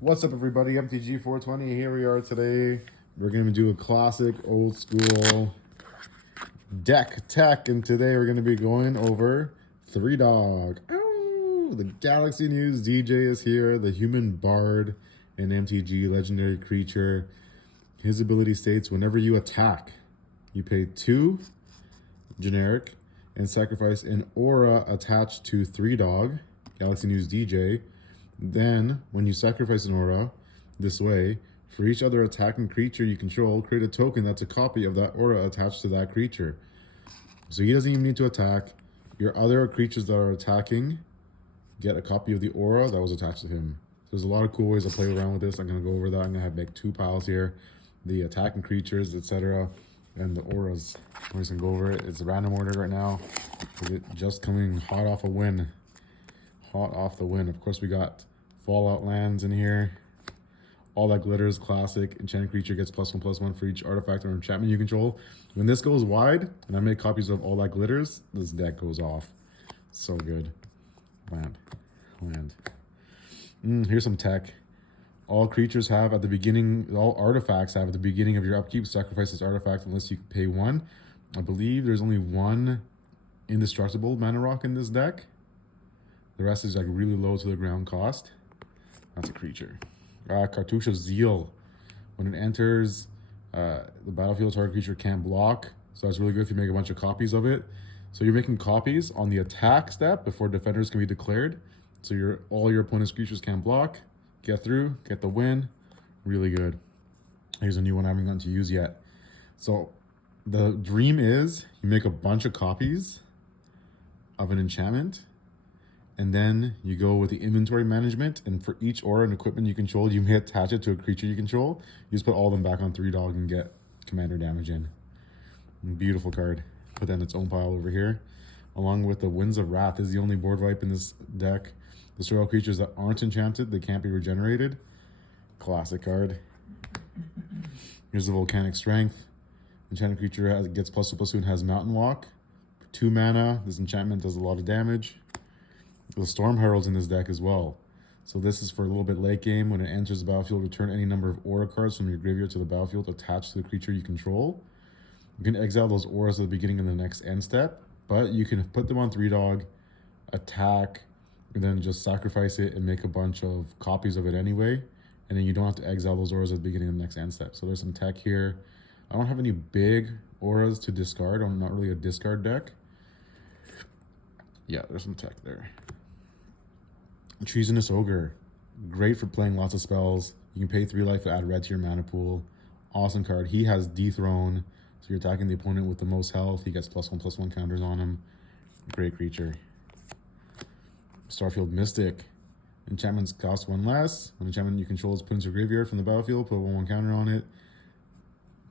What's up, everybody? MTG420. Here we are today. We're going to do a classic old school deck tech, and today we're going to be going over Three Dog. Ow! The Galaxy News DJ is here, the human bard in MTG, legendary creature. His ability states whenever you attack, you pay 2 generic and sacrifice an aura attached to Three Dog, Galaxy News DJ. Then, when you sacrifice an aura this way, for each other attacking creature you control, create a token that's a copy of that aura attached to that creature. So he doesn't even need to attack. Your other creatures that are attacking get a copy of the aura that was attached to him. So there's a lot of cool ways to play around with this. I'm going to go over that. I'm going to make 2 piles here. The attacking creatures, etc. and the auras. We're just going to go over it. It's a random order right now. It just coming hot off a win. Hot off the win. Of course, we got Fallout lands in here. All That Glitters, classic. Enchanted creature gets +1/+1 for each artifact or enchantment you control. When this goes wide, and I make copies of All That Glitters, this deck goes off. So good. Land. Here's some tech. All creatures have at the beginning, all artifacts have at the beginning of your upkeep, sacrifice this artifact unless you pay 1. I believe there's only 1 indestructible mana rock in this deck. The rest is like really low to the ground cost. That's a creature. Cartouche of Zeal. When it enters the battlefield, target creature can't block. So that's really good if you make a bunch of copies of it. So you're making copies on the attack step before defenders can be declared. So all your opponent's creatures can't block. Get through, get the win. Really good. Here's a new one I haven't gotten to use yet. So the dream is you make a bunch of copies of an enchantment, and then you go with the inventory management, and for each aura and equipment you control, you may attach it to a creature you control. You just put all of them back on 3 Dog and get commander damage in. Beautiful card. Put that in its own pile over here. Along with the Winds of Wrath. This is the only board wipe in this deck. Destroy all creatures that aren't enchanted. They can't be regenerated. Classic card. Here's the Volcanic Strength. Enchanted creature gets +2/+2 and has Mountain Walk. For 2 mana, this enchantment does a lot of damage. The Storm Herald's in this deck as well. So this is for a little bit late game. When it enters the battlefield, return any number of aura cards from your graveyard to the battlefield attached to the creature you control. You can exile those auras at the beginning of the next end step, but you can put them on 3 Dog, attack, and then just sacrifice it and make a bunch of copies of it anyway. And then you don't have to exile those auras at the beginning of the next end step. So there's some tech here. I don't have any big auras to discard. I'm not really a discard deck. Yeah, there's some tech there. Treasonous Ogre. Great for playing lots of spells. You can pay 3 life to add red to your mana pool. Awesome card. He has Dethrone. So you're attacking the opponent with the most health. He gets +1/+1 counters on him. Great creature. Starfield Mystic. Enchantments cost 1 less. When enchantment you control is put into your graveyard from the battlefield, put a 1/1 counter on it.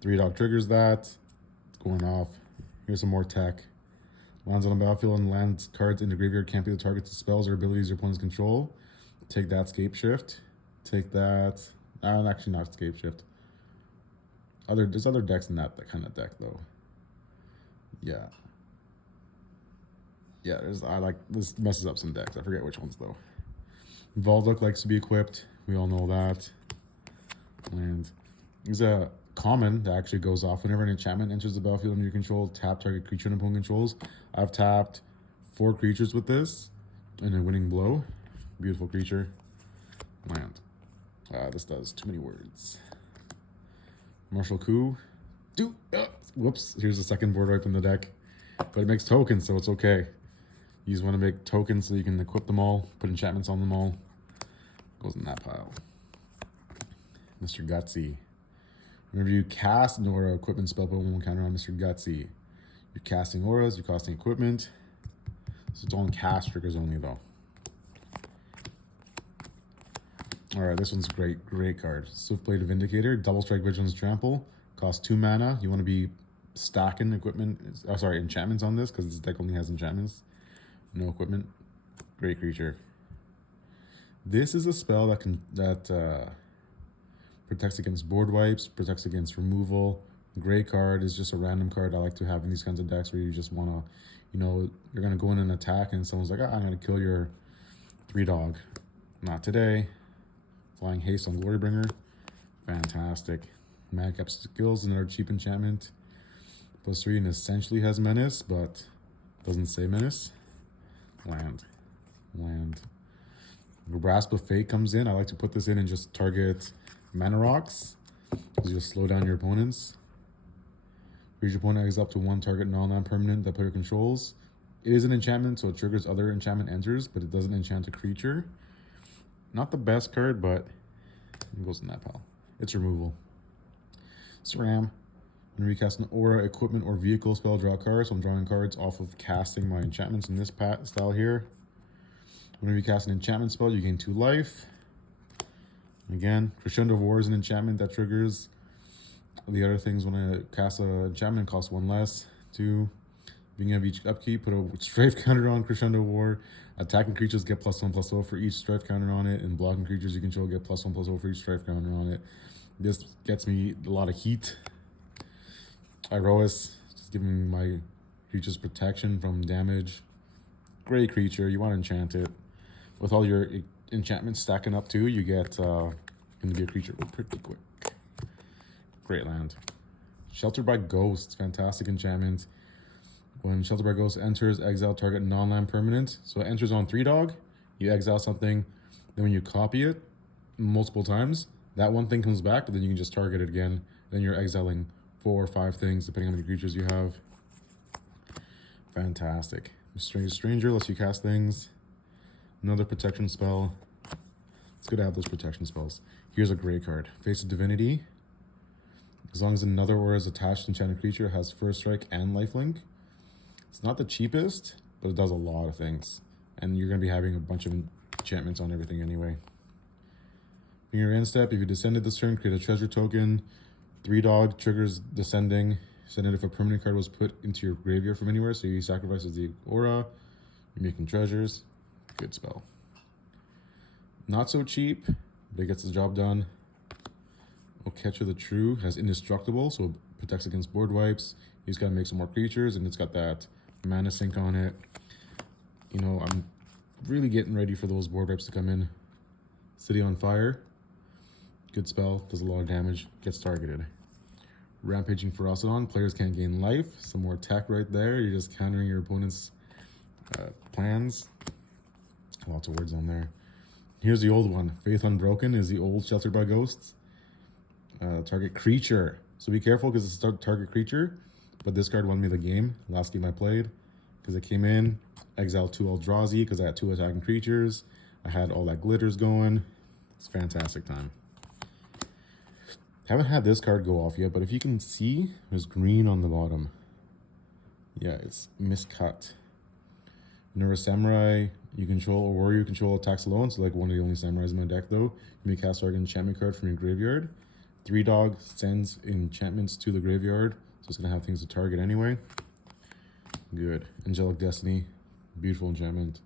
3 Dog triggers that. It's going off. Here's some more tech. Lands on the battlefield and lands cards in the graveyard can't be the target to spells or abilities your opponents control. Take that, Scape Shift. Take that. Actually not Scape Shift. There's other decks in that kind of deck though. Yeah. Yeah, this messes up some decks. I forget which ones though. Volduck likes to be equipped. We all know that. And there's a common that actually goes off whenever an enchantment enters the battlefield under your control. Tap target creature and opponent controls. I've tapped 4 creatures with this in a winning blow. Beautiful creature. Land. This does too many words. Martial Coup. Whoops. Here's the second board wipe in the deck. But it makes tokens, so it's okay. You just want to make tokens so you can equip them all, put enchantments on them all. Goes in that pile. Mr. Gutsy. Whenever you cast an aura equipment spell, put 1/1 counter on Mr. Gutsy. You're casting auras, you're casting equipment. So it's on cast triggers only though. Alright, this one's great. Great card. Swiftblade Vindicator, Double Strike Vigilance Trample. Costs 2 mana. You want to be stacking enchantments on this because this deck only has enchantments. No equipment. Great creature. This is a spell that protects against board wipes, protects against removal. Great card. Is just a random card I like to have in these kinds of decks where you just want to, you're going to go in and attack and someone's like, I'm going to kill your 3 Dog. Not today. Flying Haste on Glorybringer. Fantastic. Madcap Skills, another cheap enchantment. +3 and essentially has Menace, but doesn't say Menace. Land. Grasp of Fate comes in. I like to put this in and just target mana rocks, because you'll slow down your opponents. Your opponent exile up to 1 target non-land permanent that player controls. It is an enchantment, so it triggers other enchantment enters, but it doesn't enchant a creature. Not the best card, but it goes in that pile. It's removal. Sram. I'm going to recast an aura, equipment, or vehicle spell, draw cards. So I'm drawing cards off of casting my enchantments in this style here. When you recast an enchantment spell, you gain 2 life. Again, Crescendo of War is an enchantment that triggers. The other things, when I cast an enchantment, costs 1 less. 2. Beginning of each upkeep, put a strafe counter on Crescendo of War. Attacking creatures get +1/+0 for each strafe counter on it, and blocking creatures you control get +1/+0 for each strafe counter on it. This gets me a lot of heat. Iroas, just giving my creatures protection from damage. Great creature, you want to enchant it. With all your enchantments stacking up too, you get going to be a creature pretty quick. Great land. Sheltered by Ghosts, fantastic enchantment. When Sheltered by Ghosts enters, exile target non-land permanent. So it enters on 3-dog, you exile something, then when you copy it multiple times, that one thing comes back, but then you can just target it again. Then you're exiling 4 or 5 things, depending on how many creatures you have. Fantastic. Stranger lets you cast things. Another protection spell. It's good to have those protection spells. Here's a great card. Face of Divinity. As long as another aura is attached to enchanted creature, has first strike and lifelink. It's not the cheapest, but it does a lot of things. And you're going to be having a bunch of enchantments on everything anyway. In your end step, if you descended this turn, create a treasure token. 3-dog triggers descending. Send it if a permanent card was put into your graveyard from anywhere. So you sacrifice the aura. You're making treasures. Good spell. Not so cheap, but it gets the job done. Catcher the True has Indestructible, so it protects against board wipes. You just gotta make some more creatures, and it's got that mana sink on it. You know, I'm really getting ready for those board wipes to come in. City on Fire. Good spell, does a lot of damage, gets targeted. Rampaging Ferocidon, players can't gain life. Some more tech right there. You're just countering your opponent's plans. Lots of words on there. Here's the old one. Faith Unbroken is the old Sheltered by Ghosts. Target creature. So be careful because it's a target creature. But this card won me the game. Last game I played. Because it came in. Exile 2 Eldrazi because I had 2 attacking creatures. I had all that glitters going. It's a fantastic time. Haven't had this card go off yet, but if you can see, there's green on the bottom. Yeah, it's miscut. Nervous Samurai, you control a warrior you control attacks alone, so like one of the only samurais in my deck though. You may cast target enchantment card from your graveyard. 3-dog sends enchantments to the graveyard, so it's gonna have things to target anyway. Good. Angelic Destiny, beautiful enchantment.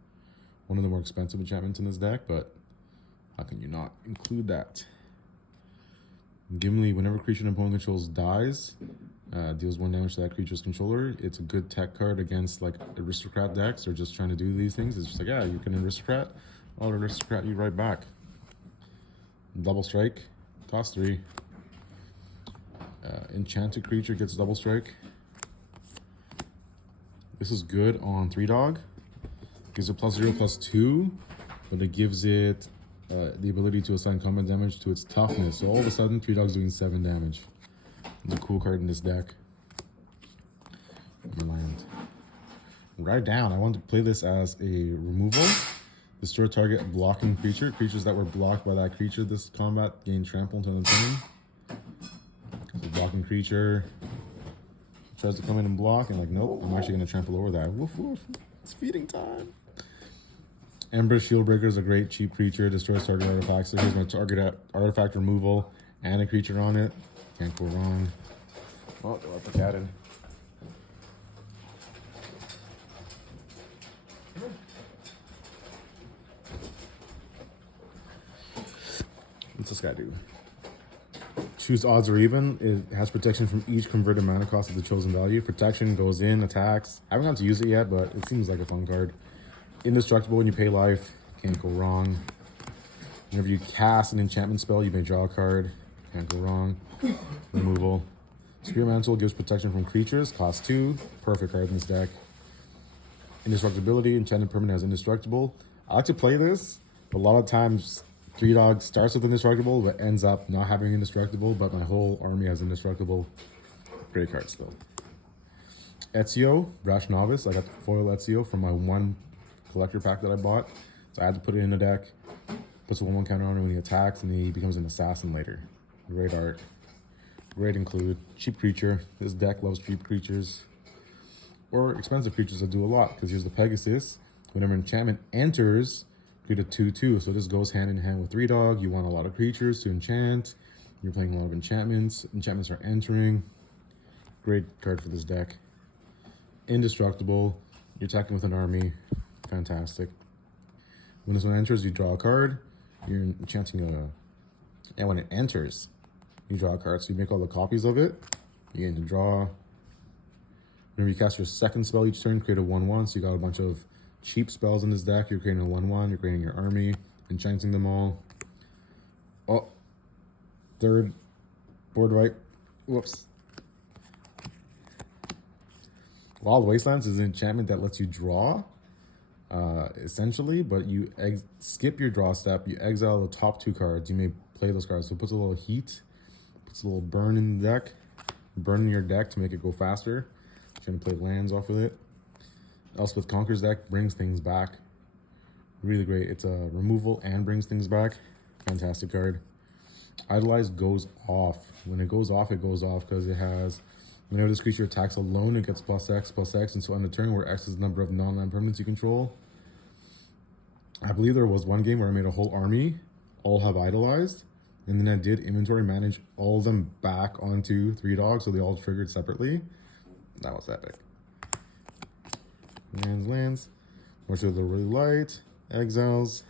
One of the more expensive enchantments in this deck, but how can you not include that? Gimli, whenever creature an opponent controls dies, deals 1 damage to that creature's controller. It's a good tech card against like aristocrat decks or just trying to do these things. It's just like, yeah, you can aristocrat, I'll aristocrat you right back. Double strike, cost 3. Enchanted creature gets double strike. This is good on 3-dog. Gives it +0/+2, but it gives it the ability to assign combat damage to its toughness. So all of a sudden, 3-dog's doing 7 damage. It's a cool card in this deck. Land. Write down. I want to play this as a removal. Destroy target blocking creature. Creatures that were blocked by that creature this combat gain trample until the turn. So blocking creature tries to come in and block, and like, nope, I'm actually going to trample over that. Woof woof. It's feeding time. Ember Shieldbreaker is a great cheap creature. Destroys target artifacts. So here's my target artifact removal and a creature on it. Can't go wrong. Oh, I forgot it. What's this guy do? Choose odds or even. It has protection from each converted mana cost of the chosen value. Protection goes in, attacks. I haven't gotten to use it yet, but it seems like a fun card. Indestructible when you pay life. Can't go wrong. Whenever you cast an enchantment spell, you may draw a card. Can't go wrong. Removal. Spear Mantle gives protection from creatures. Cost 2. Perfect card in this deck. Indestructibility. Enchanted permanent has indestructible. I like to play this. A lot of times, 3 starts with indestructible, but ends up not having indestructible. But my whole army has indestructible. Great card still. Ezio, Brash Novice. I got the foil Ezio from my one collector pack that I bought. So I had to put it in the deck. Puts a 1/1 counter on him when he attacks, and he becomes an assassin later. Great art. Great include. Cheap creature. This deck loves cheap creatures. Or expensive creatures that do a lot. Because here's the Pegasus. Whenever enchantment enters, create a 2/2. So this goes hand in hand with 3. You want a lot of creatures to enchant. You're playing a lot of enchantments. Enchantments are entering. Great card for this deck. Indestructible. You're attacking with an army. Fantastic. When this one enters, you draw a card. You're enchanting a... And when it enters, you draw a card. So you make all the copies of it. You get to draw. Whenever you cast your second spell each turn, create a 1/1. So you got a bunch of cheap spells in this deck. You're creating a 1/1. You're creating your army. Enchanting them all. Oh. Third. Board wipe. Whoops. Wild Wastelands is an enchantment that lets you draw. Essentially, but you skip your draw step, you exile the top 2 cards, you may play those cards. So it puts a little heat, puts a little burn in the deck, burn in your deck to make it go faster. Trying to play lands off of it. Elspeth Conquer's deck brings things back. Really great. It's a removal and brings things back. Fantastic card. Idolize goes off. When it goes off because it has, whenever this creature attacks alone, it gets +X, and so on the turn where X is the number of non-land permanents you control. I believe there was one game where I made a whole army, all have idolized, and then I did inventory manage all of them back onto 3 so they all triggered separately. That was epic. Lands. Which are the really light. Exiles.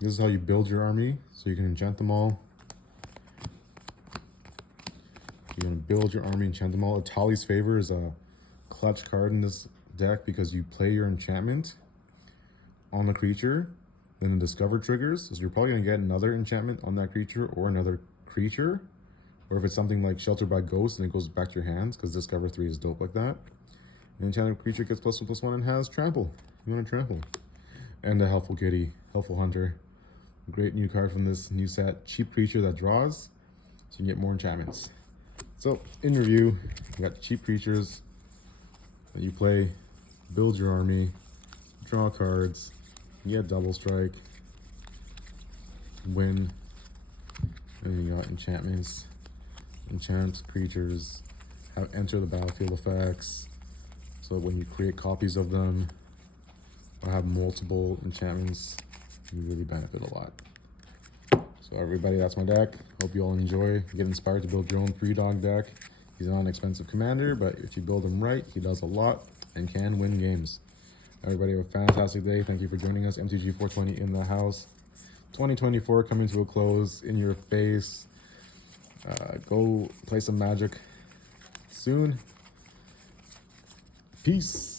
This is how you build your army, so you can enchant them all. You're going to build your army, enchant them all. Atali's Favor is a clutch card in this deck because you play your enchantment on the creature, then the Discover triggers. So you're probably going to get another enchantment on that creature or another creature. Or if it's something like Sheltered by Ghosts, and it goes back to your hands because Discover 3 is dope like that. An enchanted creature gets +1/+1 and has Trample. You want to trample. And a Helpful Kitty, Helpful Hunter. Great new card from this new set. Cheap creature that draws, so you can get more enchantments. So, in review, you got cheap creatures that you play, build your army, draw cards, you get double strike, win, and you got enchantments, enchant creatures, have enter the battlefield effects, so when you create copies of them, or have multiple enchantments, you really benefit a lot. So everybody, that's my deck. Hope you all enjoy. Get inspired to build your own 3 deck. He's not an expensive commander, but if you build him right, he does a lot and can win games. Everybody have a fantastic day. Thank you for joining us. MTG 420 in the house. 2024 coming to a close, in your face. Go play some Magic soon. Peace.